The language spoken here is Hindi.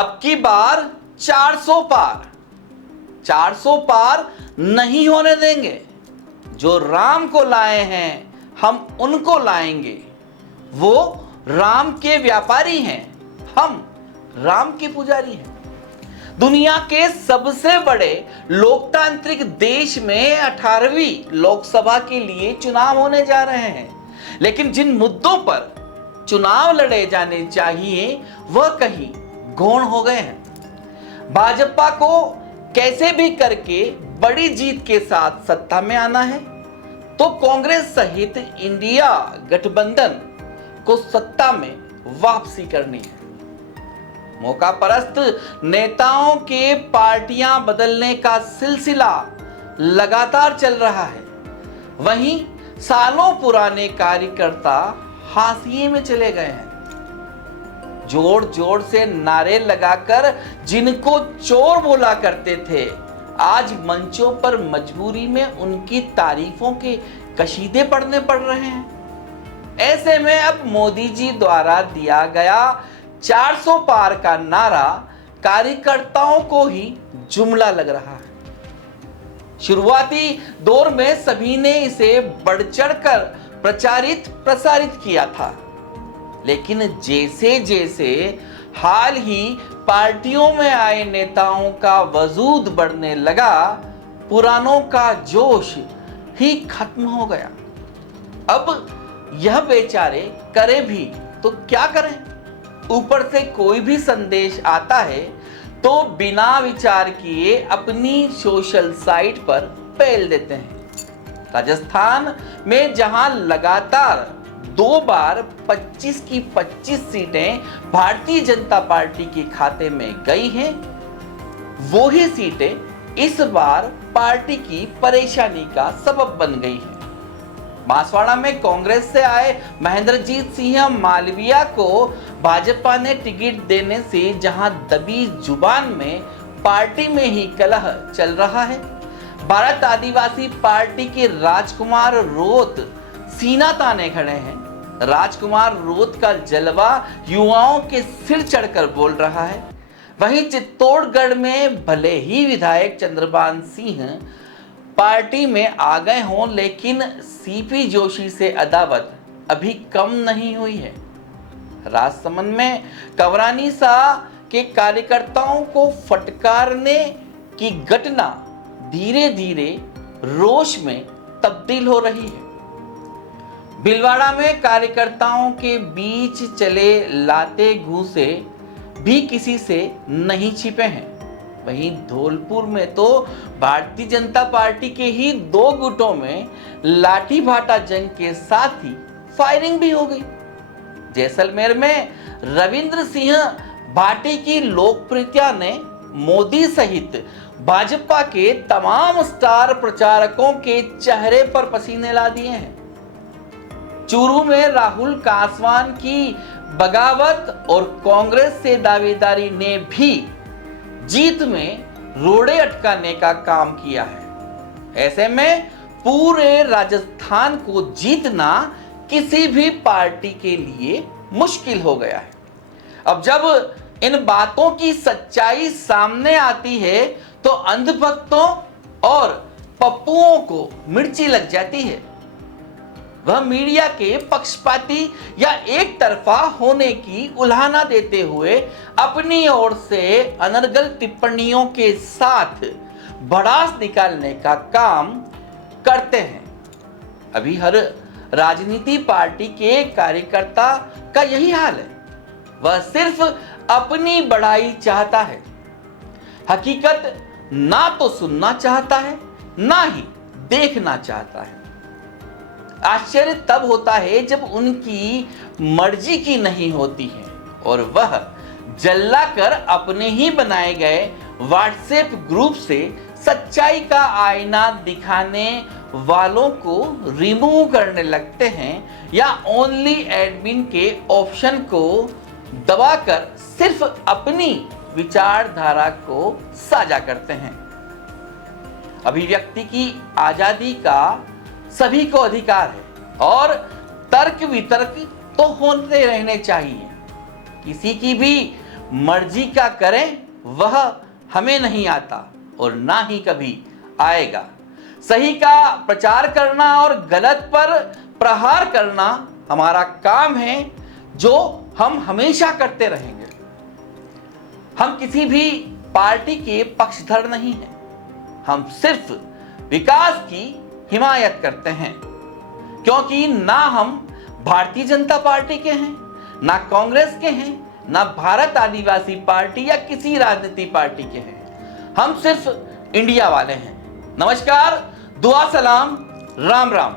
अब की बार 400 पार, 400 पार नहीं होने देंगे। जो राम को लाए हैं हम उनको लाएंगे। वो राम के व्यापारी हैं, हम राम के पुजारी हैं। दुनिया के सबसे बड़े लोकतांत्रिक देश में 18वीं लोकसभा के लिए चुनाव होने जा रहे हैं, लेकिन जिन मुद्दों पर चुनाव लड़े जाने चाहिए वह कहीं गौण हो गए हैं। भाजपा को कैसे भी करके बड़ी जीत के साथ सत्ता में आना है, तो कांग्रेस सहित इंडिया गठबंधन को सत्ता में वापसी करनी है। मौका परस्त नेताओं के पार्टियां बदलने का सिलसिला लगातार चल रहा है। वहीं सालों पुराने कार्यकर्ता हाशिए में चले गए हैं। जोर जोर से नारे लगाकर जिनको चोर बोला करते थे, आज मंचों पर मजबूरी में उनकी तारीफों के कशीदे पढ़ने पड़ रहे हैं। ऐसे में अब मोदी जी द्वारा दिया गया 400 पार का नारा कार्यकर्ताओं को ही जुमला लग रहा है। शुरुआती दौर में सभी ने इसे बढ़ चढ़कर प्रसारित किया था, लेकिन जैसे जैसे हाल ही पार्टियों में आए नेताओं का वजूद बढ़ने लगा, पुरानों का जोश ही खत्म हो गया। अब यह बेचारे करें भी तो क्या करें? ऊपर से कोई भी संदेश आता है तो बिना विचार किए अपनी सोशल साइट पर पेल देते हैं। राजस्थान में जहां लगातार 2 बार 25 की 25 सीटें भारतीय जनता पार्टी के खाते में गई हैं, वो ही सीटें इस बार पार्टी की परेशानी का सबब बन गई हैं। बांसवाड़ा में कांग्रेस से आए महेंद्रजीत सिंह मालविया को भाजपा ने टिकट देने से जहां दबी जुबान में पार्टी में ही कलह चल रहा है, भारत आदिवासी पार्टी के राजकुमार रोत सीना ताने खड़े हैं। राजकुमार रोत का जलवा युवाओं के सिर चढ़कर बोल रहा है। वहीं चित्तौड़गढ़ में भले ही विधायक चंद्रभान सिंह पार्टी में आ गए हों, लेकिन सीपी जोशी से अदावत अभी कम नहीं हुई है। राजसमंद में कंवरानी शाह के कार्यकर्ताओं को फटकारने की घटना धीरे धीरे रोष में तब्दील हो रही है। भीलवाड़ा में कार्यकर्ताओं के बीच चले लाते घूंसे भी किसी से नहीं छिपे हैं। वहीं धौलपुर में तो भारतीय जनता पार्टी के ही 2 गुटों में लाठी भाटा जंग के साथ ही फायरिंग भी हो गई। जैसलमेर में रविंद्र सिंह भाटी की लोकप्रियता ने मोदी सहित भाजपा के तमाम स्टार प्रचारकों के चेहरे पर पसीने ला दिए हैं। चूरू में राहुल कासवान की बगावत और कांग्रेस से दावेदारी ने भी जीत में रोड़े अटकाने का काम किया है। ऐसे में पूरे राजस्थान को जीतना किसी भी पार्टी के लिए मुश्किल हो गया है। अब जब इन बातों की सच्चाई सामने आती है तो अंधभक्तों और पप्पुओं को मिर्ची लग जाती है। वह मीडिया के पक्षपाती या एक तरफा होने की उल्हाना देते हुए अपनी ओर से अनर्गल टिप्पणियों के साथ भड़ास निकालने का काम करते हैं। अभी हर राजनीति पार्टी के कार्यकर्ता का यही हाल है। वह सिर्फ अपनी बढ़ाई चाहता है, हकीकत ना तो सुनना चाहता है ना ही देखना चाहता है। आश्चर्य तब होता है जब उनकी मर्जी की नहीं होती है और वह जल्लाकर अपने ही बनाए गए व्हाट्सएप ग्रुप से सच्चाई का आईना दिखाने वालों को रिमूव करने लगते हैं या ओनली एडमिन के ऑप्शन को दबाकर सिर्फ अपनी विचारधारा को साझा करते हैं। अभिव्यक्ति की आजादी का सभी को अधिकार है और तर्क वितर्क तो होते रहने चाहिए। किसी की भी मर्जी का करें वह हमें नहीं आता और ना ही कभी आएगा। सही का प्रचार करना और गलत पर प्रहार करना हमारा काम है, जो हम हमेशा करते रहेंगे। हम किसी भी पार्टी के पक्षधर नहीं हैं, हम सिर्फ विकास की हिमायत करते हैं, क्योंकि ना हम भारतीय जनता पार्टी के हैं, ना कांग्रेस के हैं, ना भारत आदिवासी पार्टी या किसी राजनीतिक पार्टी के हैं। हम सिर्फ इंडिया वाले हैं। नमस्कार, दुआ सलाम, राम राम।